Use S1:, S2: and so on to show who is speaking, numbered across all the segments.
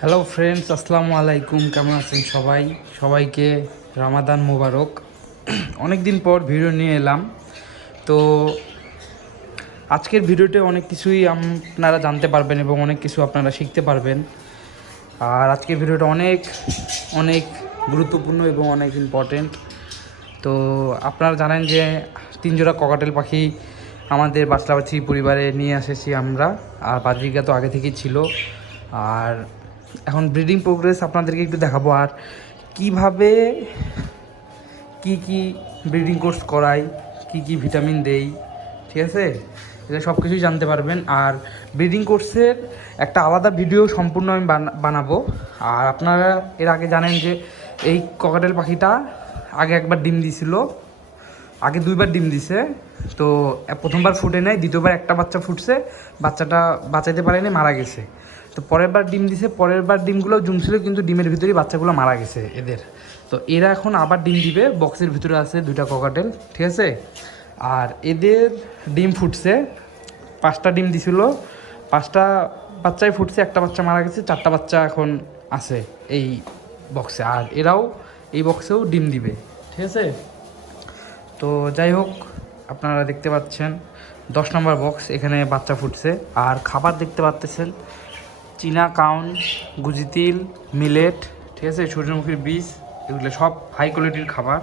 S1: Hello friends আসসালামু আলাইকুম কেমন আছেন সবাই? সবাইকে রামাদান মোবারক অনেক দিন পর ভিডিও নিয়ে এলাম। তো আজকের ভিডিওতে অনেক কিছুই আপনারা জানতে পারবেন এবং অনেক কিছু আপনারা শিখতে পারবেন। আর আজকের ভিডিওটা অনেক অনেক গুরুত্বপূর্ণ এবং অনেক ইম্পর্টেন্ট তো আপনারা জানেন যে তিনজোড়া ককাটেল পাখি আমাদের বাসলাবাছি পরিবারে নিয়ে এসেছি আমরা। আর বাজরিকা তো আগে থেকেই ছিল। আর এখন ব্রিডিং প্রোগ্রেস আপনাদেরকে একটু দেখাবো আর কীভাবে কি কি ব্রিডিং কোর্স করাই, কি কি ভিটামিন দেই, ঠিক আছে? এটা সব কিছুই জানতে পারবেন। আর ব্রিডিং কোর্সের একটা আলাদা ভিডিও সম্পূর্ণ আমি বানা- বানাবো। আর আপনারা এর আগে জানেন যে এই ককাটেল পাখিটা আগে একবার ডিম দিছিল। আগে দুইবার ডিম দিছে। তো প্রথমবার ফুটে নেয় দ্বিতীয়বার একটা বাচ্চা ফুটছে। বাচ্চাটা বাঁচাইতে পারেনি, মারা গেছে। তো পরের বার ডিম দিছে, পরের বার ডিমগুলো জমছিল কিন্তু ডিমের ভিতরেই বাচ্চাগুলো মারা গেছে এদের। তো এরা এখন আবার ডিম দিবে, বক্সের ভিতরে আছে দুইটা ককাটেল ঠিক আছে? আর এদের ডিম ফুটছে, পাঁচটা ডিম দিছিল, পাঁচটা বাচ্চাই ফুটছে, একটা বাচ্চা মারা গেছে, চারটা বাচ্চা এখন আছে এই বক্সে। আর এরাও এই বক্সেও ডিম দিবে, ঠিক আছে? তো যাই হোক, আপনারা দেখতে পাচ্ছেন, দশ নম্বর বক্স, এখানে বাচ্চা ফুটছে। আর খাবার দেখতে পাচ্তেছেন চীনা কাউন গুজিতিল মিলেট ঠিক আছে? সূর্যমুখীর বীজ এগুলো সব হাই কোয়ালিটির খাবার।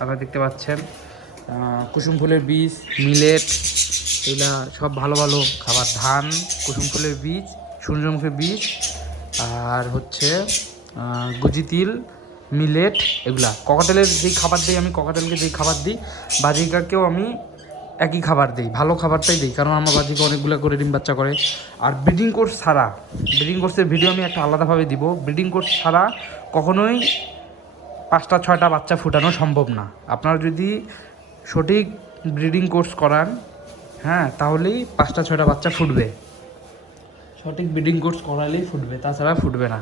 S1: আপনারা দেখতে পাচ্ছেন। কুসুম ফুলের বীজ মিলেট এগুলা সব ভালো ভালো খাবার। ধান কুসুম ফুলের বীজ সূর্যমুখীর বীজ আর হচ্ছে আহ, গুজি তিল মিলেট এগুলা। ককাটেলের যেই খাবার দিই আমি ককাটেলকে যেই খাবার দিই বাজিকাকেও আমি একই খাবার দিই, ভালো খাবারটাই দিই, কারণ আমার বাজিকা অনেকগুলো করে ডিম বাচ্চা করে। আর ব্রিডিং কোর্স ছাড়া ব্রিডিং কোর্সের ভিডিও আমি একটা আলাদাভাবে দিব। ব্রিডিং কোর্স ছাড়া কখনোই পাঁচটা, ছয়টা বাচ্চা ফুটানো সম্ভব না। আপনারা যদি সঠিক ব্রিডিং কোর্স করান হ্যাঁ তাহলেই পাঁচটা, ছয়টা বাচ্চা ফুটবে। সঠিক ব্রিডিং কোর্স করালেই ফুটবে, তাছাড়া ফুটবে না।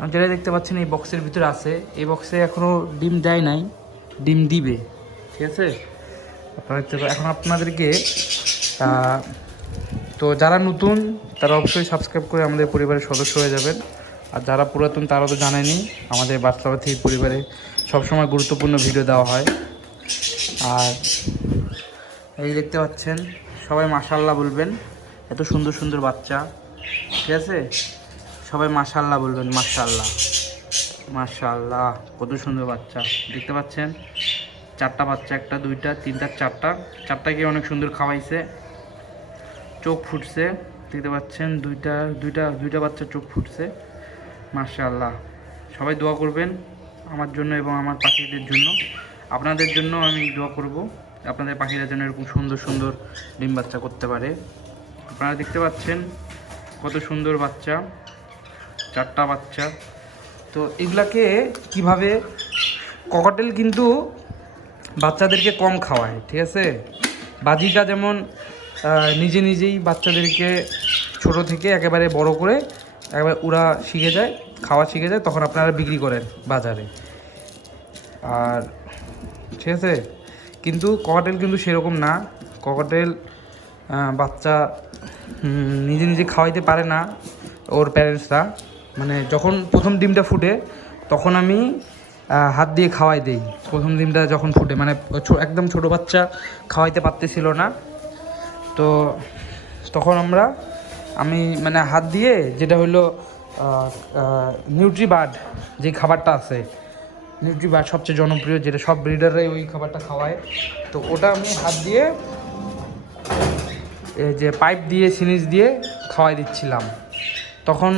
S1: আর যেটা দেখতে পাচ্ছেন, এই বক্সের ভিতরে আছে। এই বক্সে এখনও ডিম দেয় নাই, ডিম দিবে, ঠিক আছে? আপনারা এখন আপনাদেরকে তো যারা নতুন, তারা অবশ্যই সাবস্ক্রাইব করে আমাদের পরিবারের সদস্য হয়ে যাবেন। আর যারা পুরাতন, তারা তো জানেনি আমাদের বাস্তবাথী পরিবারে সবসময় গুরুত্বপূর্ণ ভিডিও দেওয়া হয়। আর এই দেখতে পাচ্ছেন, সবাই মাশাল্লাহ বলবেন, এত সুন্দর সুন্দর বাচ্চা, ঠিক আছে? সবাই মাশাল্লাহ বলবেন মাশাল্লাহ মাশাল্লাহ কত সুন্দর বাচ্চা, দেখতে পাচ্ছেন? চারটা বাচ্চা, একটা, দুইটা, তিনটা, চারটা। চারটাকে অনেক সুন্দর খাওয়াইছে। চোখ ফুটছে, দেখতে পাচ্ছেন, দুইটা দুইটা দুইটা বাচ্চা চোখ ফুটছে। মাশাল্লাহ সবাই দোয়া করবেন আমার জন্য এবং আমার পাখিদের জন্য। আপনাদের জন্য আমি দোয়া করব, আপনাদের পাখিরা যেন এরকম সুন্দর সুন্দর ডিম বাচ্চা করতে পারে। আপনারা দেখতে পাচ্ছেন কত সুন্দর বাচ্চা, চারটা বাচ্চা। তো এগুলাকে কীভাবে ককাটেল কিন্তু বাচ্চাদেরকে কম খাওয়ায়, ঠিক আছে? বাজিকা যেমন নিজে নিজেই বাচ্চাদেরকে ছোট থেকে একেবারে বড় করে একেবারে ওরা শিখে যায়, খাওয়া শিখে যায়, তখন আপনারা বিক্রি করেন বাজারে। আর, ঠিক আছে? কিন্তু ককাটেল কিন্তু সেরকম না। ককাটেল বাচ্চা নিজে নিজে খাওয়াইতে পারে না ওর প্যারেন্টসরা মানে যখন প্রথম ডিমটা ফুটে, তখন আমি হাত দিয়ে খাওয়াই দেই। প্রথম ডিমটা যখন ফুটে মানে একদম ছোট বাচ্চা খাওয়াইতে পারতেছিল না। তো তখন আমরা, আমি মানে হাত দিয়ে যেটা হলো নিউট্রিবার্ড যে খাবারটা আছে নিউট্রিবার্ড সবচেয়ে জনপ্রিয় যেটা সব ব্রিডাররাই ওই খাবারটা খাওয়ায়, তো ওটা আমি হাত দিয়ে যে পাইপ দিয়ে সিনিস দিয়ে খাওয়াই দিচ্ছিলাম। তখন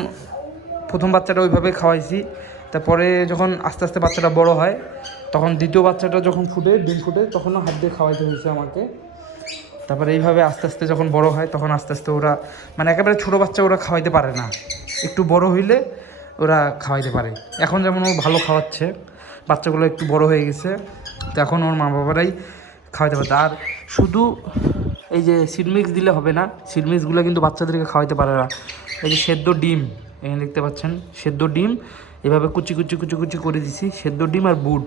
S1: প্রথম বাচ্চাটা ওইভাবে খাওয়াইছি। তারপরে যখন আস্তে আস্তে বাচ্চাটা বড় হয়, তখন দ্বিতীয় বাচ্চাটা যখন ফুটে, ডিম ফুটে, তখনও হাত দিয়ে খাওয়াইতে হয়েছে আমাকে। তারপরে এইভাবে আস্তে আস্তে যখন বড় হয়, তখন আস্তে আস্তে ওরা মানে একেবারে ছোটো বাচ্চা ওরা খাওয়াইতে পারে না। একটু বড় হইলে ওরা খাওয়াইতে পারে। এখন যেমন ও ভালো খাওয়াচ্ছে, বাচ্চাগুলো একটু বড় হয়ে গেছে, তো এখন ওর মা বাবারাই খাওয়াইতে পারে আর শুধু এই যে সিডমিক্স দিলে হবে না সিডমিক্সগুলো কিন্তু বাচ্চাদেরকে খাওয়াইতে পারে না। এই যে সেদ্ধ ডিম, এখানে দেখতে পাচ্ছেন, সেদ্ধ ডিম এভাবে কুচি কুচি কুচি কুচি করে দিছি, সেদ্ধ ডিম আর বুট।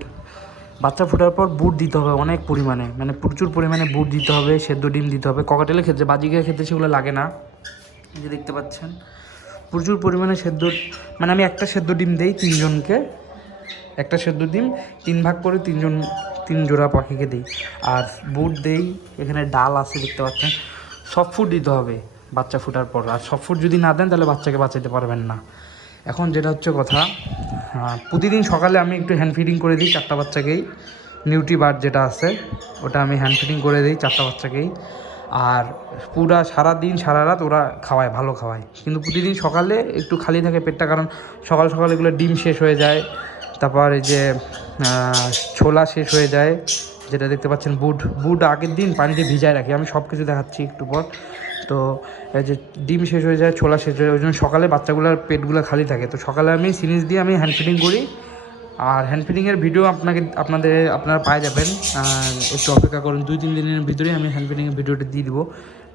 S1: বাচ্চা ফোটার পর বুট দিতে হবে অনেক পরিমাণে মানে প্রচুর পরিমাণে বুট দিতে হবে, সেদ্ধ ডিম দিতে হবে। ককাটেলের ক্ষেত্রে বাজিকের ক্ষেত্রে সেগুলো লাগে না। যে দেখতে পাচ্ছেন, প্রচুর পরিমাণে সেদ্ধ মানে আমি একটা সেদ্ধ ডিম দেই তিনজনকে। একটা সেদ্ধ ডিম, তিন ভাগ করে তিনজন, তিন জোড়া পাখিকে দিই। আর বুট দেই, এখানে ডাল আছে দেখতে পাচ্ছেন, সব ফুড দিতে হবে বাচ্চা ফুটার পর। আর সব ফুড যদি না দেন, তাহলে বাচ্চাকে বাঁচাতে পারবেন না। এখন যেটা হচ্ছে কথা প্রতিদিন সকালে আমি একটু হ্যান্ড ফিডিং করে দিই চারটা বাচ্চাকেই। নিউট্রি বার যেটা আছে, ওটা আমি হ্যান্ড ফিডিং করে দিই চারটা বাচ্চাকেই। আর পুরা সারা দিন সারা রাত ওরা খাওয়ায়, ভালো খাওয়ায়। কিন্তু প্রতিদিন সকালে একটু খালি থাকে পেটটা, কারণ সকাল সকাল এগুলো ডিম শেষ হয়ে যায়, তারপর এই যে ছোলা শেষ হয়ে যায়, যেটা দেখতে পাচ্ছেন বুট। বুট আগের দিন পানিতে ভিজায় রাখি, আমি সব কিছু দেখাচ্ছি একটু পর। তো যে ডিম শেষ হয়ে যায়, ছোলা শেষ হয়ে যায়, ওই জন্য সকালে বাচ্চাগুলোর পেটগুলো খালি থাকে। তো সকালে আমি সিরিজ দিয়ে আমি হ্যান্ড ফিডিং করি। আর হ্যান্ড ফিডিংয়ের ভিডিও আপনাকে, আপনাদের, আপনারা পায়ে যাবেন। একটু অপেক্ষা করুন, দুই, তিন দিনের ভিতরেই আমি হ্যান্ড ফিডিংয়ের ভিডিওটা দিয়ে দিব।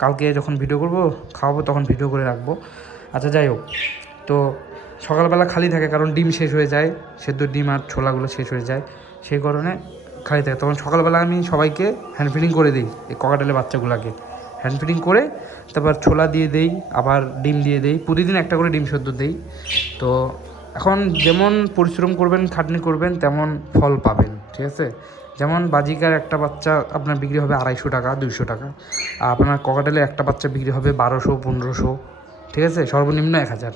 S1: কালকে যখন ভিডিও করব, খাওয়াবো, তখন ভিডিও করে রাখব। আচ্ছা যাই হোক। তো সকালবেলা খালি থাকে, কারণ ডিম শেষ হয়ে যায়, সেদ্ধ ডিম আর ছোলাগুলো শেষ হয়ে যায়। সেই কারণে খালি থাকে। তখন সকালবেলা আমি সবাইকে হ্যান্ড ফিডিং করে দিই, এই ককাটেলের বাচ্চাগুলোকে। হ্যান্ড ফিডিং করে, তারপর ছোলা দিয়ে দেই, আবার ডিম দিয়ে দেই, প্রতিদিন একটা করে ডিম সেদ্ধ দেই। তো এখন যেমন পরিশ্রম করবেন, খাটনি করবেন, তেমন ফল পাবেন, ঠিক আছে? যেমন বাজিকার একটা বাচ্চা আপনার বিক্রি হবে আড়াইশো টাকা, দুইশো টাকা। আর আপনার ককাটেলে একটা বাচ্চা বিক্রি হবে বারোশো, পনেরোশো, ঠিক আছে? সর্বনিম্ন এক হাজার।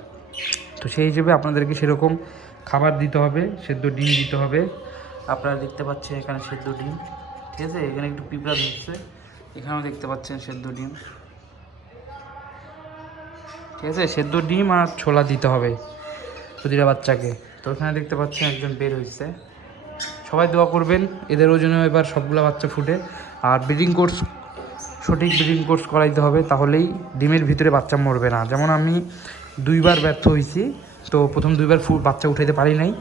S1: তো সেই হিসেবে আপনাদেরকে সেরকম খাবার দিতে হবে, সেদ্ধ ডিম দিতে হবে। আপনারা দেখতে পাচ্ছেন এখানে সেদ্ধ ডিম, ঠিক আছে? এখানে একটু পিঁপড়া ধরছে। এখানেও দেখতে পাচ্ছেন সেদ্ধ ডিম। ঠিক আছে? সেদ্ধ ডিম আর ছোলা দিতে হবে প্রতিটা বাচ্চাকে। তো ওখানে দেখতে পাচ্ছেন একজন বের হয়েছে সবাই দোয়া করবেন, এদের ওজনে এবার সবগুলো বাচ্চা ফুটে। আর ব্রিডিং কোর্স, সঠিক ব্রিডিং কোর্স করাইতে হবে, তাহলেই ডিমের ভিতরে বাচ্চা মরবে না। যেমন আমি দুইবার ব্যর্থ হয়েছি তো প্রথম দুইবার ফু বাচ্চা উঠাইতে পারি নাই।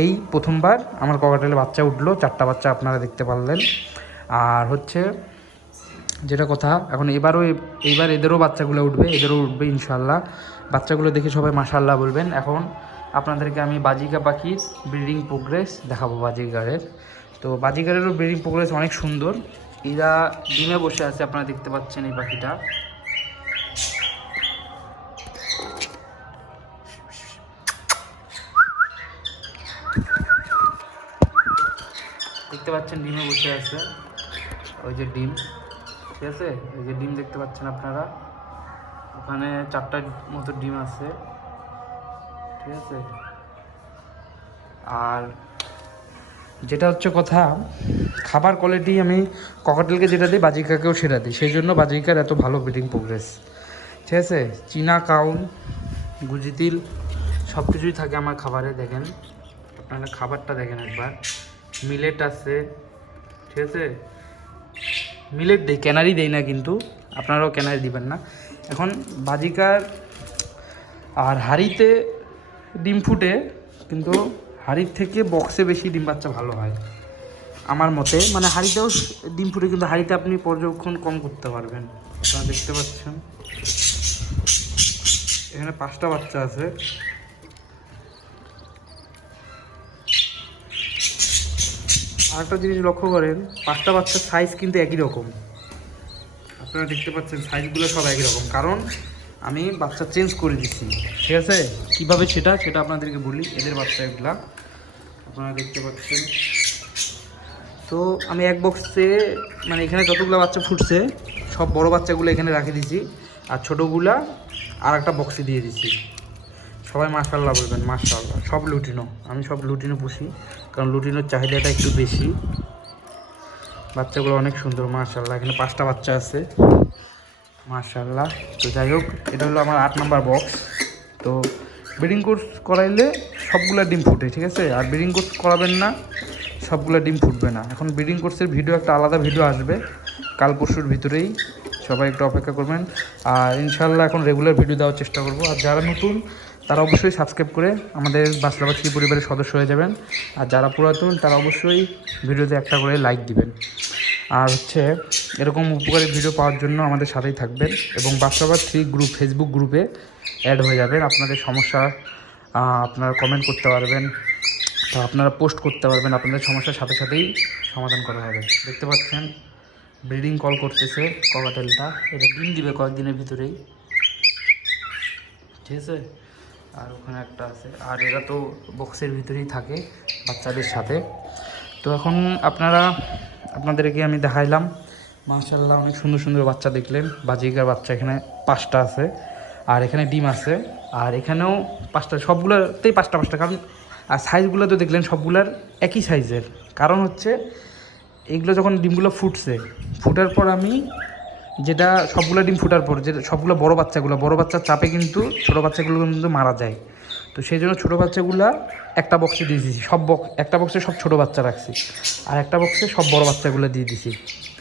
S1: এই প্রথমবার আমার ককাটেলে বাচ্চা উঠল, চারটা বাচ্চা আপনারা দেখতে পারলেন। আর হচ্ছে যেটা কথা, এখন এবারও এ- এইবার এদেরও বাচ্চাগুলো উঠবে, এদেরও উঠবে ইনশাল্লাহ বাচ্চাগুলো দেখে সবাই মাশাল্লাহ বলবেন। এখন আপনাদেরকে আমি বাজিকা পাখির ব্রিডিং প্রোগ্রেস দেখাবো বাজিকারের তো বাজিকারেরও ব্রিডিং প্রোগ্রেস অনেক সুন্দর। এরা ডিমে বসে আছে, আপনারা দেখতে পাচ্ছেন এই পাখিটা। দেখতে পাচ্ছেন ডিমে বসে আছে। ওই যে ডিম। ঠিক আছে? এই যে ডিম দেখতে পাচ্ছেন আপনারা। ওখানে চারটা মতো ডিম আছে। ঠিক আছে? আর যেটা হচ্ছে কথা, খাবার কোয়ালিটি আমি ককাটেলকে যেটা দিই, বাজিকাকেও সেটা দিই। সেই জন্য বাজিকার এত ভালো ব্রিডিং প্রোগ্রেস ঠিক আছে? চীনা, কাউন গুজিতিল সব কিছুই থাকে আমার খাবারে, দেখেন। আপনারা খাবারটা দেখেন একবার। মিলেট আছে। ঠিক আছে? মিলেট দেই ক্যানারি দেই না কিন্তু, আপনারাও ক্যানারি দিবেন না। এখন বাজিকার আর হাঁড়িতে ডিম ফুটে, কিন্তু হাঁড়ির থেকে বক্সে বেশি ডিম বাচ্চা ভালো হয়। আমার মতে মানে হাঁড়িতেও ডিম ফুটে, কিন্তু হাঁড়িতে আপনি পর্যবেক্ষণ কম করতে পারবেন। আপনারা দেখতে পাচ্ছেন। এখানে পাঁচটা বাচ্চা আছে। আরেকটা জিনিস লক্ষ্য করেন, পাঁচটা বাচ্চার সাইজ কিন্তু একই রকম। আপনারা দেখতে পাচ্ছেন সাইজগুলো সব একই রকম। কারণ আমি বাচ্চা চেঞ্জ করে দিচ্ছি। ঠিক আছে? কীভাবে সেটা সেটা আপনাদেরকে বলি, এদের বাচ্চা এগুলা আপনারা দেখতে পাচ্ছেন। তো আমি এক বক্সে মানে এখানে যতগুলো বাচ্চা ফুটছে, সব বড় বাচ্চাগুলো এখানে রাখে দিয়েছি আর ছোটোগুলা আর একটা বক্সে দিয়ে দিছি। সবাই মাশাল্লাহ বলবেন মাশাল্লাহ সব লুটিনো, আমি সব লুটিনো পুষি, কারণ লুটিনোর চাহিদাটা একটু বেশি। বাচ্চাগুলো অনেক সুন্দর মাশাল্লাহ এখানে পাঁচটা বাচ্চা আছে মাশাল্লাহ তো যাই হোক, এটা হলো আমার আট নাম্বার বক্স তো ব্রিডিং কোর্স করাইলে সবগুলা ডিম ফুটে, ঠিক আছে? আর ব্রিডিং কোর্স করাবেন না, সবগুলা ডিম ফুটবে না। এখন ব্রিডিং কোর্সের ভিডিও একটা আলাদা ভিডিও আসবে, কাল পরশুর ভিতরেই। সবাই একটু অপেক্ষা করবেন। আর ইনশাল্লাহ এখন রেগুলার ভিডিও দেওয়ার চেষ্টা করব। আর যারা নতুন তারা অবশ্যই সাবস্ক্রাইব করে আমাদের বাসলাবাসী পরিবারের সদস্য হয়ে যাবেন। আর যারা পুরাতন, তারা অবশ্যই ভিডিওতে একটা করে লাইক দিবেন। আর হচ্ছে, এরকম উপকারী ভিডিও পাওয়ার জন্য আমাদের সাথেই থাকবেন এবং বাস্তবাদ থ্রি গ্রুপ ফেসবুক গ্রুপে অ্যাড হয়ে যাবেন। আপনাদের সমস্যা আপনারা কমেন্ট করতে পারবেন, তো আপনারা পোস্ট করতে পারবেন। আপনাদের সমস্যার সাথে সাথেই সমাধান করা হবে। দেখতে পাচ্ছেন ব্রিডিং কল করতেছে ককাটেলটা। এটা ডিম দিবে কয়েকদিনের ভিতরেই। ঠিক আছে? আর ওখানে একটা আছে। আর এরা তো বক্সের ভিতরেই থাকে, বাচ্চাদের সাথে। তো এখন আপনারা, আপনাদেরকে আমি দেখাইলাম। মাশাল্লাহ অনেক সুন্দর সুন্দর বাচ্চা দেখলেন। বাজিকার বাচ্চা, এখানে পাঁচটা আছে। আর এখানে ডিম আছে। আর এখানেও পাঁচটা, সবগুলোতেই পাঁচটা পাঁচটা। কারণ, আর সাইজগুলো তো দেখলেন, সবগুলার একই সাইজের কারণ হচ্ছে, এগুলো যখন ডিমগুলো ফুটছে, ফুটার পর আমি যেটা সবগুলো ডিম ফুটার পর, যেটা সবগুলো বড় বাচ্চাগুলো, বড় বাচ্চার চাপে কিন্তু ছোটো বাচ্চাগুলো কিন্তু মারা যায়। তো সেই জন্য ছোটো বাচ্চাগুলো একটা বক্সে দিয়ে দিয়েছি সব বক্স একটা বক্সে সব ছোটো বাচ্চা রাখছি আর একটা বক্সে সব বড় বাচ্চাগুলো দিয়ে দিছি।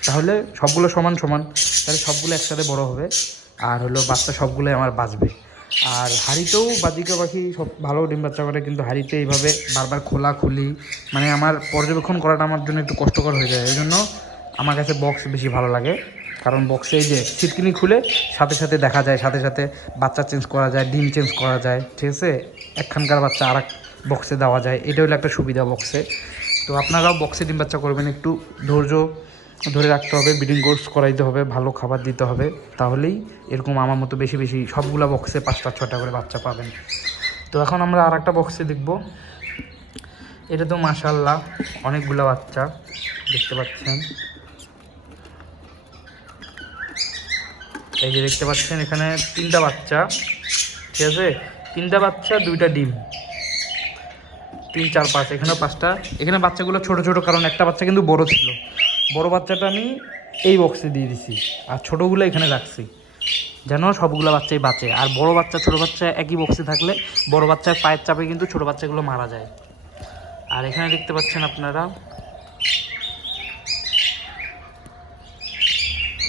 S1: তাহলে সবগুলো সমান সমান, তাহলে সবগুলো একসাথে বড় হবে আর হলো বাচ্চা সবগুলোই আমার বাঁচবে। আর হাড়িতেও বাজিকা পাখি সব ভালো ডিম বাচ্চা করে, কিন্তু হাড়িতে এইভাবে বারবার খোলা খুলি মানে আমার পর্যবেক্ষণ করাটা আমার জন্য একটু কষ্টকর হয়ে যায়। এই জন্য আমার কাছে বক্স বেশি ভালো লাগে। কারণ বক্সে এই যে ছিটকিনি খুলে সাথে সাথে দেখা যায়, সাথে সাথে বাচ্চা চেঞ্জ করা যায়, ডিম চেঞ্জ করা যায়, ঠিক আছে? একখানকার বাচ্চা আর বক্সে দেওয়া যায়। এটা হলো একটা সুবিধা বক্সে তো আপনারাও বক্সে ডিম বাচ্চা করবেন, একটু ধৈর্য ধরে রাখতে হবে ব্রিডিং কোর্স করাইতে হবে, ভালো খাবার দিতে হবে, তাহলেই এরকম আমার মতো বেশি বেশি সবগুলা বক্সে পাঁচটা ছটা করে বাচ্চা পাবেন। তো এখন আমরা আর একটা বক্সে দেখব। এটা তো মাশাল্লাহ অনেকগুলো বাচ্চা, দেখতে পাচ্ছেন। এই যে দেখতে পাচ্ছেন, এখানে তিনটা বাচ্চা, ঠিক আছে? তিনটা বাচ্চা, দুইটা ডিম। তিন চার পাঁচ, এখানেও পাঁচটা। এখানে বাচ্চাগুলো ছোট ছোট, কারণ একটা বাচ্চা কিন্তু বড় ছিল। বড় বাচ্চাটা আমি এই বক্সে দিয়ে দিছি, আর ছোটোগুলো এখানে রাখছি, যেন সবগুলো বাচ্চাই বাঁচে। আর বড় বাচ্চা, ছোট বাচ্চা একই বক্সে থাকলে বড় বাচ্চার পায়ের চাপে কিন্তু ছোট বাচ্চাগুলো মারা যায়। আর এখানে দেখতে পাচ্ছেন আপনারা,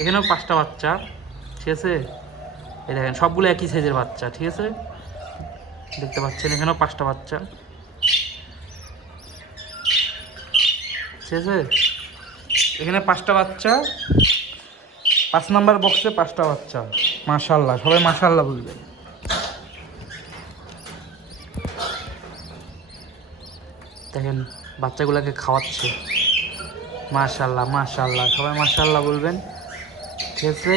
S1: এখানেও পাঁচটা বাচ্চা। ঠিক আছে? এই দেখেন, সবগুলো একই সাইজের বাচ্চা, ঠিক আছে? দেখতে পাচ্ছেন এখানেও পাঁচটা বাচ্চা। ঠিক আছে? এখানে পাঁচটা বাচ্চা। পাঁচ নাম্বার বক্সে পাঁচটা বাচ্চা। মাশাল্লাহ সবাই মাশাল্লাহ বলবে দেখেন, বাচ্চাগুলোকে খাওয়াচ্ছে। মাশাল্লাহ মাশাল্লাহ সবাই মাশাল্লাহ বলবেন। ঠিক আছে?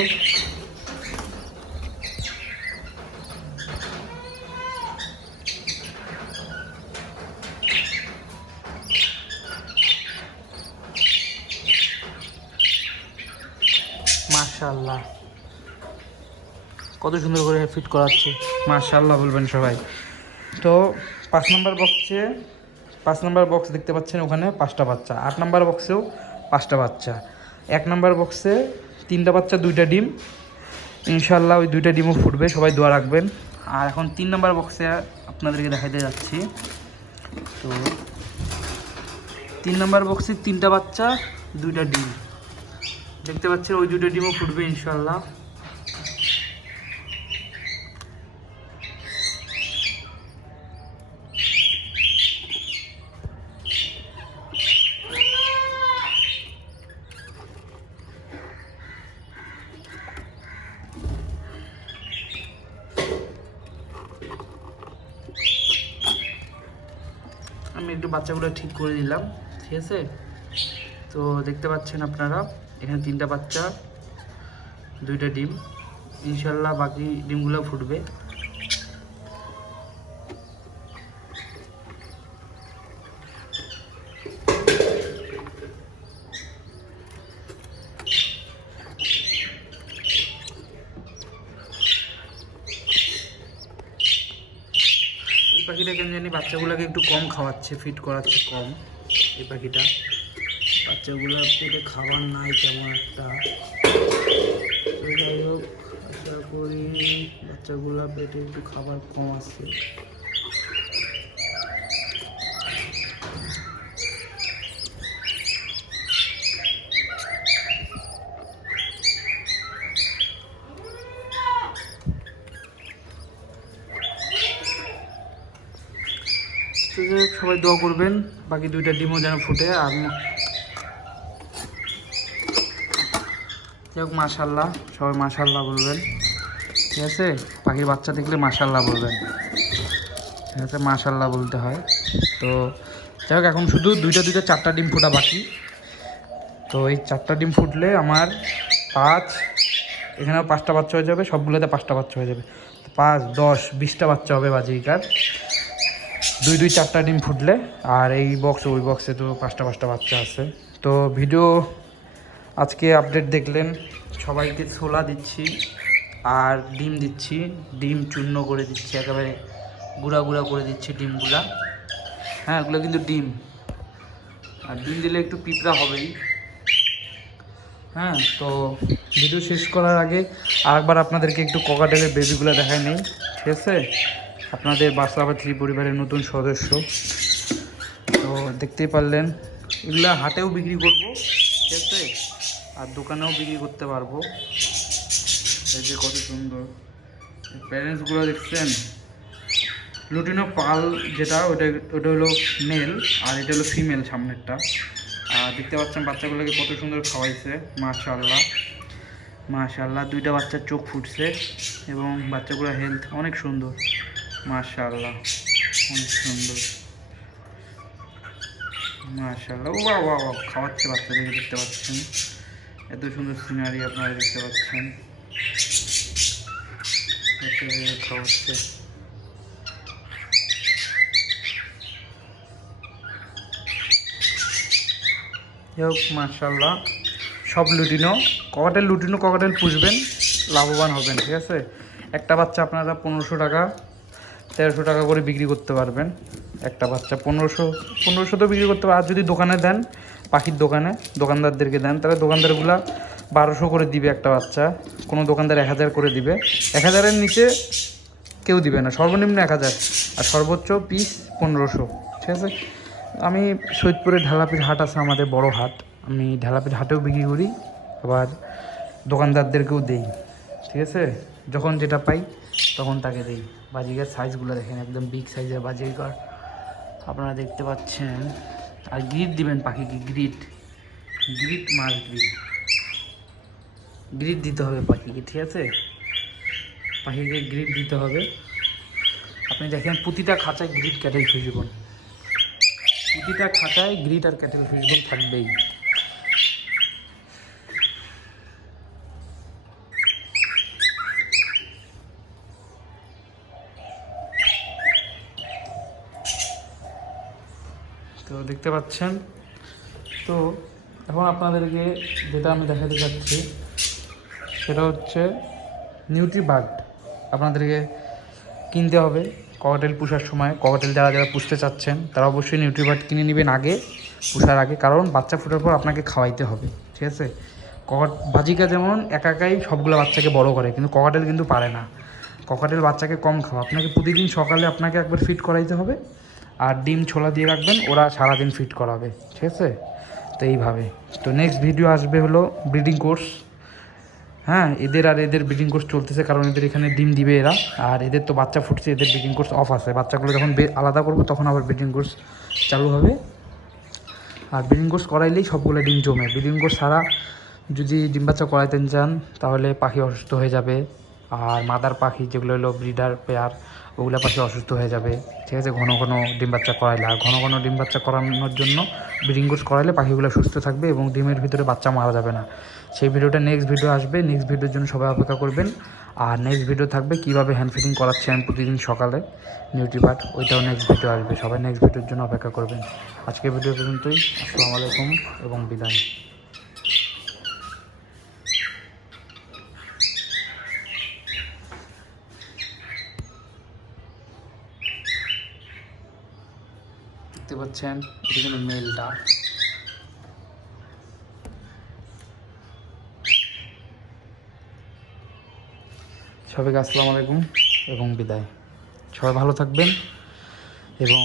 S1: মাশাল্লাহ কত সুন্দর করে ফিট করাচ্ছে। মাশাল্লাহ বলবেন সবাই। তো পাঁচ নম্বর বক্সে, পাঁচ নম্বর বক্স দেখতে পাচ্ছেন ওখানে পাঁচটা বাচ্চা। আট নম্বর বক্সেও পাঁচটা বাচ্চা। এক নম্বর বক্সে তিনটা বাচ্চা, দুইটা ডিম। ইনশাল্লাহ ওই দুইটা ডিমও ফুটবে, সবাই দোয়া রাখবেন। আর এখন তিন নম্বর বক্সে আপনাদেরকে দেখাতে যাচ্ছি। তো তিন নম্বর বক্সে তিনটা বাচ্চা, দুইটা ডিম। দেখতে পাচ্ছেন ওই দুটো ডিমও ফুটবে ইনশাল্লাহ আমি একটু বাচ্চাগুলো ঠিক করে দিলাম ঠিক আছে? তো দেখতে পাচ্ছেন আপনারা। এখানে তিনটা বাচ্চা, দুইটা ডিম। ইনশাল্লাহ বাকি ডিমগুলো ফুটবে। পাখিটা কেন জানি বাচ্চাগুলোকে একটু কম খাওয়াচ্ছে ফিট করাচ্ছে কম, এই পাখিটা। বাচ্চাগুলো পেটে খাবার নাই তেমন একটা। যাই হোক, আশা করি বাচ্চাগুলো পেটে একটু খাবার কম আছে। সবাই দোয়া করবেন, বাকি দুইটা ডিমও যেন ফুটে, আর যাই হোক মাশাল্লাহ সবাই মাশাল্লাহ বলবেন। ঠিক আছে? পাখির বাচ্চা দেখলে মাশাল্লাহ বলবেন। ঠিক আছে? মাশাল্লাহ বলতে হয়। তো যাই হোক এখন শুধু দুইটা দুইটা, চারটা ডিম ফোটা বাকি। তো এই চারটা ডিম ফুটলে আমার পাঁচ, এখানেও পাঁচটা বাচ্চা হয়ে যাবে, সবগুলোতে পাঁচটা বাচ্চা হয়ে যাবে। পাঁচ, দশ, বিশটা বাচ্চা হবে বাজিকার। দুই দুই, চারটা ডিম ফুটলে, আর এই বক্স ওই বক্সে তো পাঁচটা পাঁচটা বাচ্চা আছে। তো ভিডিও আজকে আপডেট দেখলেন, সবাইকে ছোলা দিচ্ছি আর ডিম দিচ্ছি। ডিম চূর্ণ করে দিচ্ছি, একেবারে গুঁড়া গুঁড়া করে দিচ্ছি ডিমগুলা। হ্যাঁ এগুলো কিন্তু ডিম। আর ডিম দিলে একটু পিঁপড়া হবেই। হ্যাঁ তো ভিডিও শেষ করার আগে আরেকবার আপনাদেরকে একটু ককাটেলের বেবিগুলো দেখায় নেই, ঠিক আছে? আপনাদের বাসলাভা থ্রি পরিবারের নতুন সদস্য। তো দেখতেই পারলেন, এগুলো হাটেও বিক্রি করব, ঠিক আছে? আর দোকানেও বিক্রি করতে পারব। এই যে কত সুন্দর। প্যারেন্টসগুলো দেখছেন? লুটিনো পাল যেটা ওটা ওটা হলো মেল আর এটা হলো ফিমেল সামনেরটা। আর দেখতে পাচ্ছেন বাচ্চাগুলোকে কত সুন্দর খাওয়াইছে মাশাল্লাহ মাশাল্লাহ দুইটা বাচ্চার চোখ ফুটছে এবং বাচ্চাগুলোর হেলথ অনেক সুন্দর। মাশাল্লাহ অনেক সুন্দর। মাশাল্লাহ ও বাবা, খাওয়াচ্ছে বাচ্চাদেরকে দেখতে পাচ্ছেন। এত সুন্দর সিনারি আপনারা দেখতে পাচ্ছেন। হোক মার্শাল্লাহ সব লুটিনো, ককাটেল লুটিনো, ককাটেল পুষবেন, লাভবান হবেন, ঠিক আছে? একটা বাচ্চা আপনারা পনেরোশো টাকা, তেরোশো টাকা করে বিক্রি করতে পারবেন। একটা বাচ্চা পনেরোশো পনেরোশো তো বিক্রি করতে পারবেন আর যদি দোকানে দেন, পাখির দোকানে, দোকানদারদেরকে দেন, তাহলে দোকানদারগুলা বারোশো করে দিবে একটা বাচ্চা। কোনো দোকানদার এক হাজার করে দিবে। এক হাজারের নিচে কেউ দিবে না, সর্বনিম্ন এক হাজার। আর সর্বোচ্চ পিস পনেরোশো, ঠিক আছে? আমি সৈয়দপুরে ঢালাপির হাট আছে আমাদের বড় হাট। আমি ঢালাপির হাটেও বিক্রি করি, আবার দোকানদারদেরকেও দেই, ঠিক আছে? যখন যেটা পাই, তখন তাকে দেই। বাজিকার সাইজগুলো দেখেন, একদম বিগ সাইজের বাজিকার আপনারা দেখতে পাচ্ছেন। আর গ্রিট দিবেন পাখিকে গ্রিট গ্রিট মাছ গ্রিট গ্রিট দিতে হবে পাখিকে, ঠিক আছে? পাখিকে গ্রিট দিতে হবে। আপনি দেখেন প্রতিটা খাঁচায় গ্রিট ক্যাটেল ফিজবেন প্রতিটা খাঁচায় গ্রিট আর ক্যাটেল ফিশবন থাকবেই। তো দেখতে পাচ্ছেন। তো এখন আপনাদেরকে যেটা আমি দেখাতে চাচ্ছি, সেটা হচ্ছে নিউট্রি নিউট্রিবার্ড আপনাদেরকে কিনতে হবে ককটেল পুষার সময়। ককটেল যারা যারা পুষতে চাচ্ছেন, তারা অবশ্যই নিউট্রিবার্ড কিনে নেবেন আগে, পুষার আগে। কারণ বাচ্চা ফোটার পর আপনাকে খাওয়াইতে হবে, ঠিক আছে? ককট বাজিকা যেমন একা একাই সবগুলো বাচ্চাকে বড় করে, কিন্তু ককাটেল কিন্তু পারে না। ককাটেল বাচ্চাকে কম খাওয়া। আপনাকে প্রতিদিন সকালে আপনাকে একবার ফিট করাইতে হবে। আর ডিম ছোলা দিয়ে রাখবেন, ওরা সারাদিন ফিট করাবে, ঠিক আছে? তো এইভাবে। তো নেক্সট ভিডিও আসবে হলো ব্রিডিং কোর্স হ্যাঁ এদের আর এদের ব্রিডিং কোর্স চলতেছে কারণ এদের এখানে ডিম দিবে এরা। আর এদের তো বাচ্চা ফুটছে, এদের ব্রিডিং কোর্স অফ আছে। বাচ্চাগুলো যখন আলাদা করব, তখন আবার ব্রিডিং কোর্স চালু হবে। আর ব্রিডিং কোর্স করাইলেই সবগুলো ডিম জমে। ব্রিডিং কোর্স ছাড়া যদি ডিম বাচ্চা করাইতে চান, তাহলে পাখি অসুস্থ হয়ে যাবে। আর মাদার পাখি যেগুলো হলো ব্রিডার, পেয়ার, ওগুলো পাখি অসুস্থ হয়ে যাবে। ঠিক আছে? ঘন ঘন ডিম বাচ্চা করাইলে। আর ঘন ঘন ডিম বাচ্চা করানোর জন্য ব্রিডিং কোর্স করাইলে পাখিগুলো সুস্থ থাকবে এবং ডিমের ভিতরে বাচ্চা মারা যাবে না। সেই ভিডিওটা নেক্সট ভিডিও আসবে। নেক্সট ভিডিওর জন্য সবাই অপেক্ষা করবেন। আর নেক্সট ভিডিও থাকবে কীভাবে হ্যান্ড ফিটিং করাচ্ছি আমি প্রতিদিন সকালে। নিউট্রিবার্ড ওইটাও নেক্সট ভিডিও আসবে। সবাই নেক্সট ভিডিওর জন্য অপেক্ষা করবেন। আজকের ভিডিও পর্যন্তই। আসসালামু আলাইকুম এবং বিদায়। দেখতে পাচ্ছেন, এটা মেলটা। সবাইকে আসসালামু আলাইকুম এবং বিদায়। সবাই ভালো থাকবেন এবং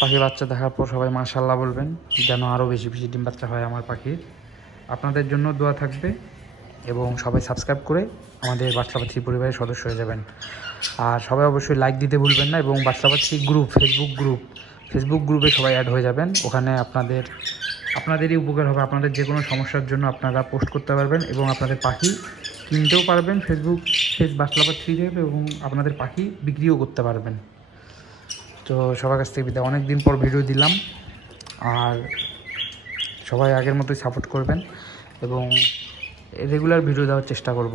S1: পাখি বাচ্চা দেখার পর সবাই মাশাল্লাহ বলবেন যেন আরও বেশি বেশি ডিম বাচ্চা হয় আমার পাখির। আপনাদের জন্য দোয়া থাকবে এবং সবাই সাবস্ক্রাইব করে আমাদের বাচ্চাপাত্রী পরিবারের সদস্য হয়ে যাবেন। আর সবাই অবশ্যই লাইক দিতে ভুলবেন না এবং বাচ্চাপাত্রী গ্রুপ ফেসবুক গ্রুপ ফেসবুক গ্রুপে সবাই অ্যাড হয়ে যাবেন। ওখানে আপনাদের, আপনাদেরই উপকার হবে। আপনাদের যে কোনো সমস্যার জন্য আপনারা পোস্ট করতে পারবেন এবং আপনাদের পাখি কিনতেও পারবেন ফেসবুক ফেস বাসলাপাত থ্রি থেকে এবং আপনাদের পাখি বিক্রিও করতে পারবেন। তো সবার কাছ থেকে বিদায়। অনেক দিন পর ভিডিও দিলাম। আর সবাই আগের মতোই সাপোর্ট করবেন এবং রেগুলার ভিডিও দেওয়ার চেষ্টা করব।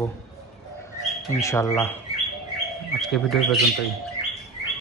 S1: ইনশাল্লাহ আজকে ভিডিও পর্যন্তই।